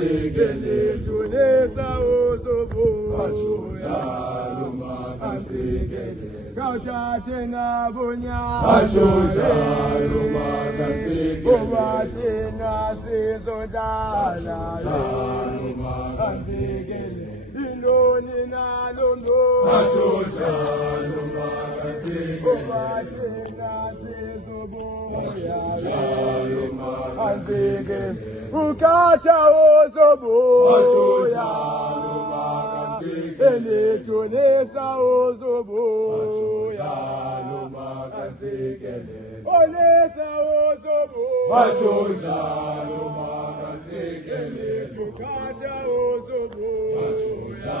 kanzigele tulesa uzobuya luma kanzigele kautate na bunya ajoja luma kanzigele obate na sizodala luma kanzigele indoni na londo ajoja luma kanzigele obate na sizobuya luma kanzigele ukata ozobuya luma kanzigele tulesa ozobuya luma kanzigele olesa ozobuya ajoja luma kanzigele ukata ozobuya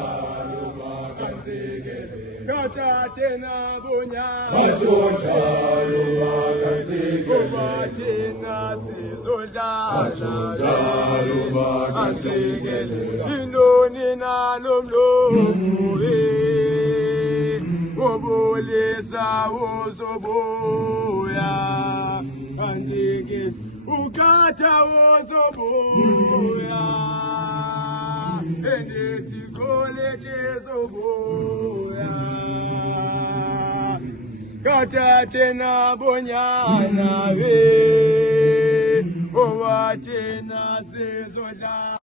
luma kanzigele kata tena bunya ajoja luma kanzigele obate na sizodala ajoja luma kanzigele indoni na lomlomo obolesa ozobuya kanzigele ukata ozobuya eneti koleje zobuya kata tena bonyana we owa tena sizodala